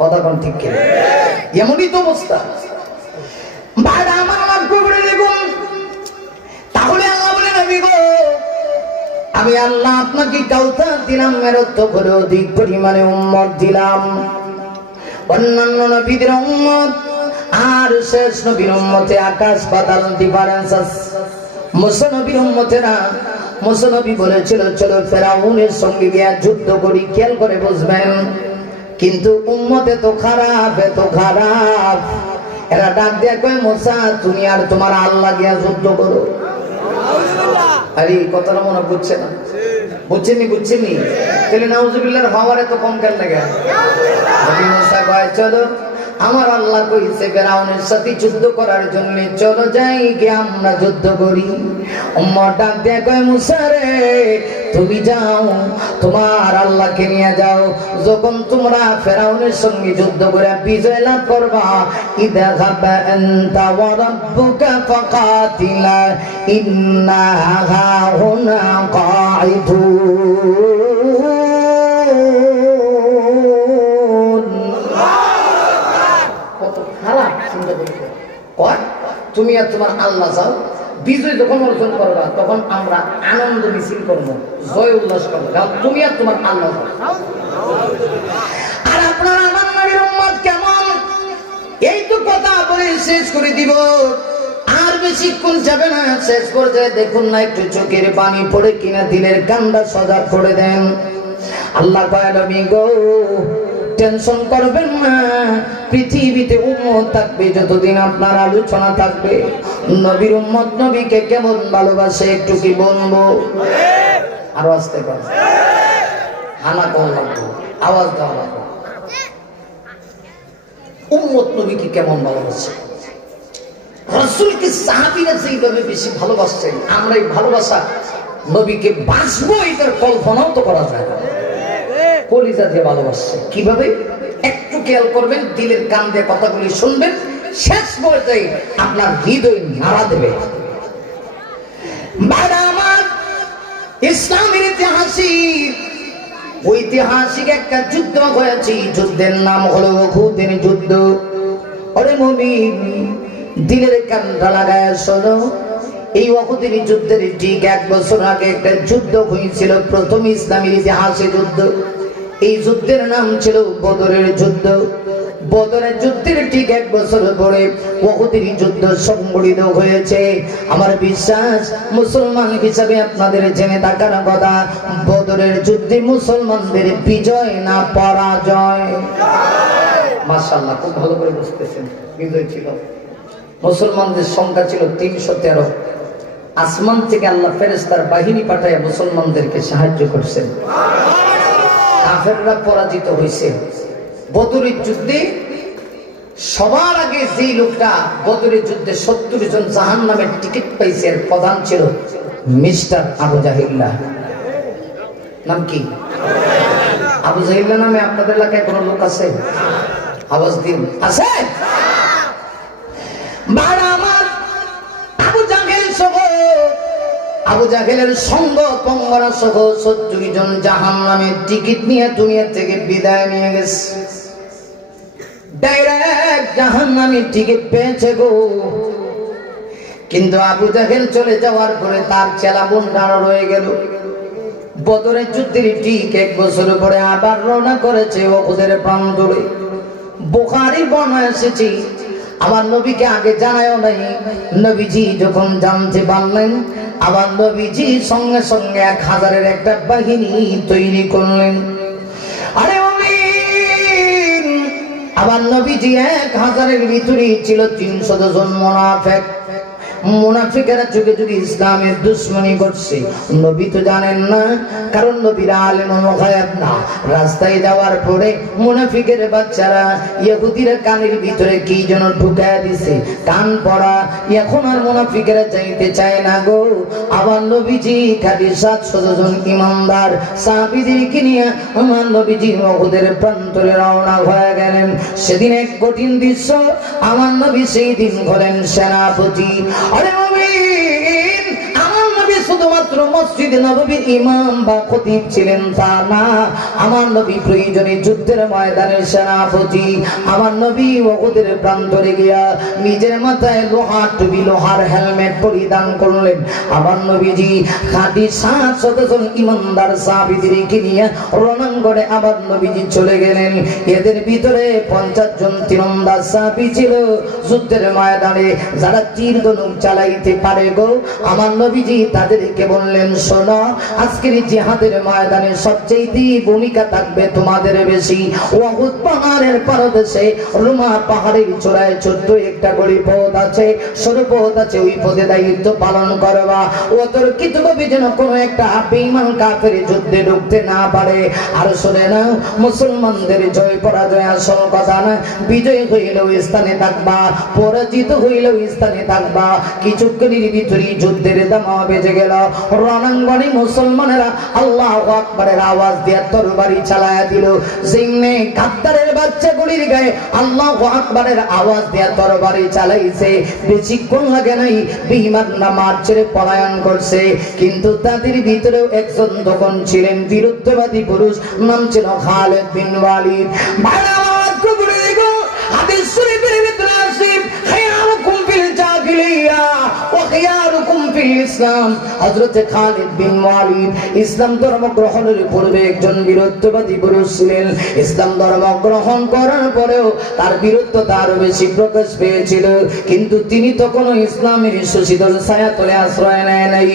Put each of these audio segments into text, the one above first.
কথা কোন ঠিক কিনা? এমনই তো অবস্থা। ভাইরা আমার করে দেখুন, তাহলে আল্লাহ বলে নবী গো, আমি আল্লাহ আপনাকে কাউসার দিলাম, মেরত্ব করে অধিক পরিমাণে উম্মত দিলাম। অন্যান্য নবীদের উম্মত আর শেষ নবীর উম্মতে আকাশ পাতাল ডিফারেন্স আছে। মুসা নবীর উম্মতেরা, মুসা নবী বলেছিল চলো ফেরাউনের সঙ্গে গিয়ে যুদ্ধ করি, খেয়াল করে বুঝবেন। কিন্তু উম্মতে তো খারাপ, এত খারাপ, এরা ডাক দিয়ে কয় মুসা তুমি আর তোমার আল্লাহ গিয়া যুদ্ধ করো। আরে কথাটা মনে বুঝছে না, বুঝছেনি তাহলে নাউজুবিল্লাহর হওয়ার এত কম কেন লাগে? নবী মুসা কয় চলো আমার আল্লাহ কইছে ফেরাউনের সাথে যুদ্ধ করার জন্য, চলো যাই গিয়ে আমরা যুদ্ধ করি। উম্মত ডাক দিয়ে কয় মুসা রে তুমি যাও, তোমার আল্লাহকে নিয়ে যাও, যখন তোমরা ফেরাউনের সঙ্গে যুদ্ধ করে বিজয় লাভ করবা, ইযহাবা আনতা ওয়া রাব্বুকা ফাকাতিলা ইন্না হাহুনা কাঈদুন। কত খারাপ চিন্তা করতে কয়, তুমি আর তোমার আল্লাহ যাও, বিজয় যখন অর্জন করবা তখন আমরা আনন্দ মিছিল করবো, জয় উল্লাস করবো, তুমি আর তোমার আল্লাহ যাও। আর আপনারা আমার নবীর উম্মত কেমন, এই তো কথা বলে শেষ করে দিব, আর বেশিক্ষণ যাবে না। শেষ পর্যায়ে দেখুন না একটু চোখের পানি পড়ে কিনা দিলের কান্ডা সজাগ করে দেন। আল্লাহ কয় নবী গো টেনশন করবেন না, পৃথিবীতে উম্মত থাকবে যতদিন আপনার আলোচনা থাকবে। নবীর উম্মত নবীকে কেমন ভালোবাসে একটু কি বলবো? আরো আসতে পারে হানা কল লাগবো, আওয়াজ দেওয়া লাগবো। উম্মত নবীকে কেমন ভালোবাসে, রাসূলকে সাহাবীরা যেইভাবে বেশি ভালোবাসছেন, আমরা এই ভালোবাসা নবীকে বাসবো এটার কল্পনাও তো করা যায় না। কলিজা দিয়ে ভালোবাসছে কিভাবে একটু খেয়াল করবেন, দিলের কান দিয়ে কথাগুলি শুনবেন, শেষ পর্যায়ে আপনার হৃদয় নাড়া দেবে। আমার ইসলামের ঐতিহাসিক একটা যুদ্ধ হয়েছে, যুদ্ধের নাম হলো উহুদের যুদ্ধ। ওরে মুমিন দিলের কানটা লাগায় শোনো, এই উহুদের যুদ্ধের ঠিক 1 বছর আগে একটা যুদ্ধ হয়েছিল, প্রথম ইসলামের ইতিহাসে যুদ্ধ। এই যুদ্ধের নাম ছিল বদরের যুদ্ধ। বদরের যুদ্ধের ঠিক 1 বছর পরে উহুদের যুদ্ধ সংঘটিত হয়েছে। আমার বিশ্বাস মুসলমান হিসাবে আপনাদের জেনে থাকার কথা, বদরের যুদ্ধে মুসলমানদের বিজয় না পরাজয়। মাশাআল্লাহ, খুব ভালো করে বুঝতেছেন, বিজয় ছিল। মুসলমানদের সংখ্যা ছিল 313। আসমান থেকে আল্লাহ ফেরেশতার বাহিনী পাঠায় মুসলমানদেরকে সাহায্য করছেন। কাফেররা পরাজিত হয়েছে। বদরের যুদ্ধে সবার আগে যেই লোকটা বদরের যুদ্ধে 70 জন জাহান্নামের টিকিট পাইছে, এর প্রধান ছিল মিস্টার আবু জাহিল্লাহ। নাম কি? আবু জাহিল্লাহ নামে আপনাদের এলাকায় কোন লোক আছে? আওয়াজ দিন, আছে? আবু জাহেলের সঙ্গ পঙ্গরা সহ 70 জন জাহান্নামের টিকিট নিয়ে দুনিয়া থেকে বিদায় নিয়ে গেছে। ডাইরেক্ট জাহান্নামের টিকিট পেয়েছে গো। কিন্তু আবু জাহেল চলে যাওয়ার পরে তার চেলা বন্ধুরা রয়ে গেল। বদরের যুদ্ধের ঠিক 1 বছর পরে আবার রওনা করেছে উহুদের প্রান্তরে। বুখারীর বর্ণনা এসেছে, আমার নবীকে আগে জানায়ও নাই। নবীজি যখন জানতে পারলেন, আবার নবীজি সঙ্গে সঙ্গে 1000-এর একটা বাহিনী তৈরি করলেন। আরে মুমিন, আবার নবীজি 1000-এর ভিতরে ছিল 300 জন মুনাফিক। মুনাফিকেরা যুগে যুগে ইসলামের দুশমনি করছে, নবী তো জানেন না, কারণ নবীরা আলেমুল গায়ব না। রাস্তায় যাওয়ার পরে মুনাফিকের বাচ্চারা ইহুদিরা কানের ভিতরে কি যেন ঢুকায় দিছে, কান পড়া। এখন আর মুনাফিকেরা যাইতে চায় না গো। আবার নবীজি খালি 700 জন ইমানদার সাহাবীদেরকে নিয়ে আমার নবীজি উহুদের প্রান্তরে রওনা হয়ে গেলেন। সেদিন এক কঠিন দৃশ্য, আমার নবী সেই দিন হলেন সেনাপতি। আরে মুমিন, আমার নবী শুধুমাত্র শুধুমাত্র মসজিদ নববীর ইমাম বা খতিব ছিলেন তা না, আমার নবী প্রয়োজনে যুদ্ধের ময়দানের সেনাপতি। আমার নবী উহুদের প্রান্তরে গিয়া নিজের মাথায় লোহার টুপি, লোহার হেলমেট পরিধান করলেন। আমার নবীজি খাঁটি 700 জন ইমানদার সাহাবীদেরকে নিয়ে রণাঙ্গনে আমার নবীজি চলে গেলেন। এদের ভিতরে 50 জন তীরন্দাজ সাহাবী ছিল যুদ্ধের ময়দানে, যারা তীর ধনুক চালাইতে পারে গো। আমার নবীজি তাদেরকে বললেন, শোনো, আজকের জিহাদের ময়দানে সবচেয়ে ভূমিকা থাকবে তোমাদের বেশি। উহুদ পাহাড়ের পাদদেশে রুমা পাহাড়ের চূড়ায় ছোট্ট একটা গড়ি পথ আছে, সরু পথ আছে, ওই পথে দায়িত্ব পালন করবা। অতর্কিতভাবে যেন কোনো একটা বেঈমান কাফের যুদ্ধে ঢুকতে না পারে। আর শুনে না, মুসলমানদের জয় পরাজয় আসল কথা না, বিজয় হইলেও স্থানে থাকবা, পরাজিত হইলেও স্থানে থাকবা। কিছুক্ষণের ভিতরেই যুদ্ধের দামা বেজে গেল। রণাঙ্গনে মুসলমানেরা আল্লাহু আকবারের আওয়াজ দিয়ে তরবারি চালায়া দিল। জিম্মে গাদ্দারের বাচ্চাগুলির গায়ে আল্লাহু আকবারের আওয়াজ দিয়ে তরবারি চালাইছে। বেশিক্ষণ লাগে নাই, বেঈমানরা মাঠ ছেড়ে পলায়ন করছে। কিন্তু তাদের ভিতরেও একজন তখন ছিলেন বিরুদ্ধবাদী পুরুষ, নাম ছিল খালিদ বিন ওয়ালিদ। হাদিস শরীফের ভিতরে আছে, খায়রুকুম ফিল জাহিলিয়া ওয়া খায়রুকুম ফিল ইসলাম। হযরত খালিদ বিন ওয়ালিদ ইসলাম ধর্ম গ্রহণের পূর্বে একজন বিরুদ্ধবাদী পুরুষ ছিলেন। ইসলাম ধর্ম গ্রহণ করার পরেও তার বিরুদ্ধতা আরো বেশি প্রকাশ পেয়েছিল। কিন্তু তিনি তখনও ইসলামের সুশীতল ছায়া তলে আশ্রয় নেয় নাই,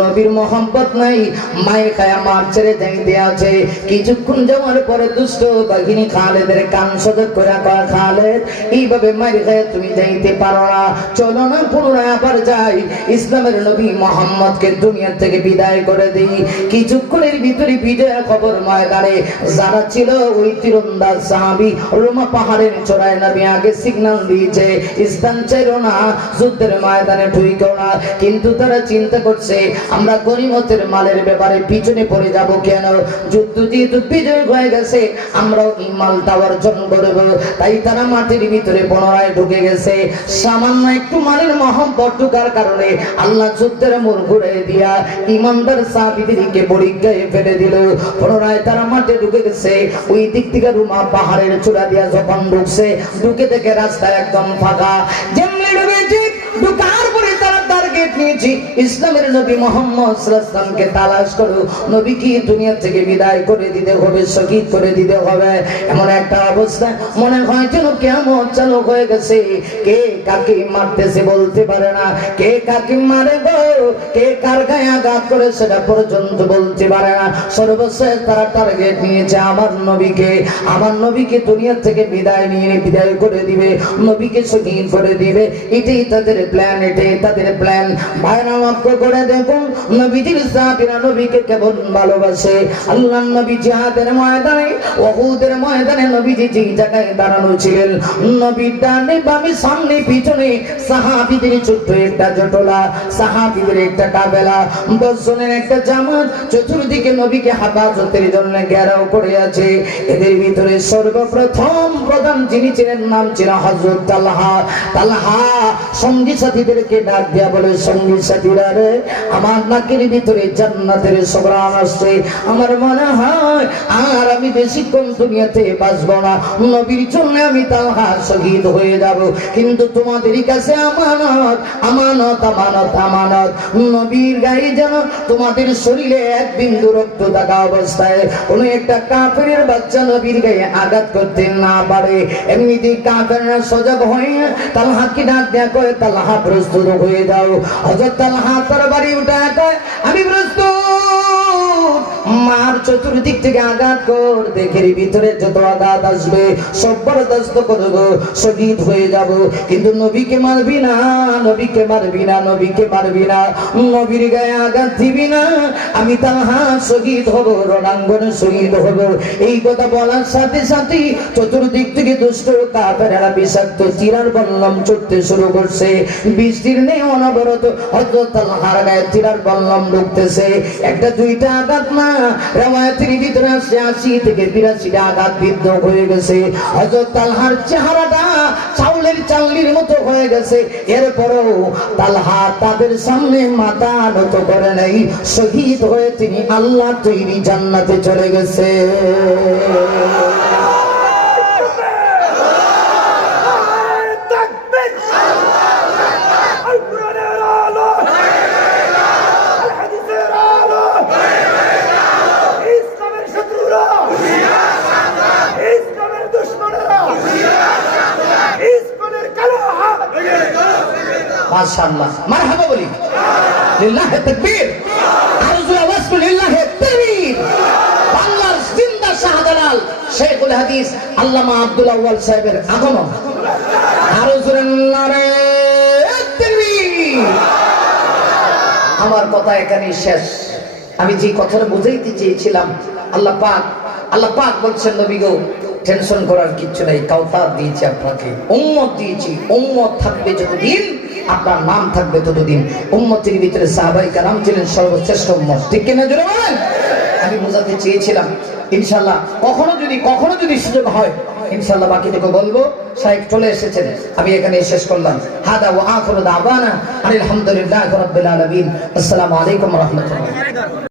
নবীর মহব্বত নাই, মায়ের খায়া মার ছেড়ে যাইতে আছে। কিছুক্ষণ যাওয়ার পরে দুষ্ট বাহিনী খালেদের কান সজাগ করে কয়, খালেদ, এইভাবে মায়ের খায়া তুমি যাইতে পারো না, চলো না পুনরায় আবার যাই, ইসলামের নবী মোহাম্মদকে দুনিয়া থেকে বিদায় করে দিই। কিছুক্ষণের ভিতরে বিজয়ের খবর ময়দানে যারা ছিল ওই তীরন্দাজ সাহাবী রুমা পাহাড়ের চূড়ায় নবী আগে সিগন্যাল দিয়েছে, স্থান চাইলো না, যুদ্ধের ময়দানে ঢুইকো না। কিন্তু তারা চিন্তা করছে, আমরা গনিমতের মালের ব্যাপারে পিছনে পড়ে যাব কেন? যুদ্ধ যেহেতু বিজয় হয়ে গেছে, আমরাও এই মালটা অর্জন করব। তাই তারা মাটির ভিতরে পুনরায় ঢুকে গেছে। সামান্য একটু মালের মহব্বত ঢুকার কারণে আল্লাহ যুদ্ধের মোড় ঘুরে দিয়া ইমানদার সাহাবীদেরকে পরীক্ষায় ফেলে দিল। পুনরায় তারা মাঠে ঢুকে গেছে। ওই দিক থেকে রুমা পাহাড়ের চূড়া দিয়া যখন ঢুকছে, ঢুকে দেখে রাস্তা একদম ফাঁকা। যেমনি ঢুকেছে, ঢুকার পরে তারা টার্গেট নিয়েছি, ইসলামের নবী মুহাম্মদ সাল্লাল্লাহু আলাইহি ওয়াসাল্লামকে তালাশ করো, নবীকে দুনিয়া থেকে বিদায় করে দিতে হবে, শহীদ করে দিতে হবে। এমন একটা অবস্থা মনে হয় যেন কিয়ামত চালু হয়ে গেছে। কে কাকে মারতেছে বলতে পারে না, কে কাকে মারে গো, কে কার গায়ে আঘাত করে সেটা পর্যন্ত বলতে পারে না। সর্বশেষ তারা টার্গেট নিয়েছে আমার নবীকে। আমার নবীকে দুনিয়া থেকে বিদায় নিয়ে বিদায় করে দিবে, নবীকে শহীদ করে দিবে। এটাই তাদের প্ল্যান, এটাই তাদের প্ল্যান। ভাইরা লক্ষ্য করে দেখুন, নবীজির সাহাবীরা নবীকে কেমন ভালোবাসে। আল্লাহর নবী জিহাদের ময়দানে, উহুদের ময়দানে নবীজি যে জায়গায় দাঁড়ানো ছিলেন, নবীর ডানে বামে সামনে পিছনে সাহাবীদের ছোট্ট একটা জটলা, সাহাবীদের একটা কাফেলা, 10 জনের একটা জামাত চতুর্দিকে নবীকে হেফাজতের জন্য ঘেরাও করে আছে। এদের ভিতরে সর্বপ্রথম প্রধান যিনি ছিলেন, নাম ছিল হযরত তালহা। তালহা সঙ্গী সাথীদেরকে ডাক দিয়া বলে, সঙ্গী সাথীরা রে, আমার নাকের ভিতরে জান্নাতের সুঘ্রাণ আসছে। আমার মনে হয় আর আমি বেশিক্ষণ দুনিয়াতে বাঁচব না, নবীর জন্য আমি তালহা শহীদ হয়ে যাব। কিন্তু তোমাদের কাছে আমানত, আমানত, আমানত, আমানত, নবীর গায়ে যেন তোমাদের শরীরে এক বিন্দু রক্ত থাকা অবস্থায় কোনো একটা কাফেরের বাচ্চা নবীর গায়ে আঘাত করতে না পারে। এমনিতেই কাফেররা সজাগ হয়ে তালহাকে ডাক দেয়া করে, তালহা প্রস্তুত হয়ে যাও। হযরত তালহা তার বাড়ি উঠে কয়, আমি প্রস্তুত, মার চতুর্দিক থেকে আঘাত কর, দেখের ভিতরে যত আঘাত আসবে সব বরদাস্ত করব, শহীদ হয়ে যাব। কিন্তু নবীকে মারবি না, নবীকে মারবি না, নবীকে মারবি না, নবীর গায়ে আঘাত দিবি না, আমি তালহা শহীদ হব, রণাঙ্গনে শহীদ হব। এই কথা বলার সাথে সাথে চতুর্দিক থেকে দুষ্ট কাফেররা বিষাক্ত তীরার বল্লম ছুটতে শুরু করছে। বৃষ্টির নেই অনবরত হযরত তালহার গায়ে তীরার বল্লম ঢুকতেছে। একটা দুইটা আঘাত না, রওয়ায়াতের ভিতরে আসছে 80 থেকে 82টা আঘাত বিদ্ধ হয়ে গেছে। হযরত তালহার চেহারাটা চাউল আউলের চাউলির মতো হয়ে গেছে। এরপরও তালহা তাদের সামনে মাথা নত করে নাই, শহীদ হয়ে তিনি আল্লাহ তৈরি জান্নাতে চলে গেছে। মাশাআল্লাহ, মারহাবা বলি, লিল্লাহি তাকবীর, আরো জোরে আওয়াজ করে লিল্লাহি তাকবীর। বাংলার জিন্দা শাহজালাল শেখুল হাদিস আল্লামা আব্দুল আউয়াল সাহেবের আগমন। আরো জোরে নারে তাকবীর। আমার কথা এখানেই শেষ। আমি যে কথাটা বুঝাইতে চেয়েছিলাম, আল্লাহ পাক বলছেন, নবী গো টেনশন করার কিছু নাই, কাউসার দিয়েছি আপনাকে, উম্মত দিয়েছি, উম্মত থাকবে যতদিন, আপনার নাম থাকবে ততদিন। উম্মতের ভিতরে সাহাবায়ে কেরাম ছিলেন সর্বশ্রেষ্ঠ উম্মত, ঠিক কিনা জোরে বলেন? আমি বোঝাতে চেয়েছিলাম। ইনশাআল্লাহ কখনো যদি সুযোগ হয় ইনশাআল্লাহ বাকি থেকে বলবো। শাইখ চলে এসেছেন, আমি এখানে শেষ করলাম। হাদা ওয়া আখিরু দাওয়ানা আলহামদুলিল্লাহি রাব্বিল আলামিন। আসসালামু আলাইকুম ওয়া রাহমাতুল্লাহ।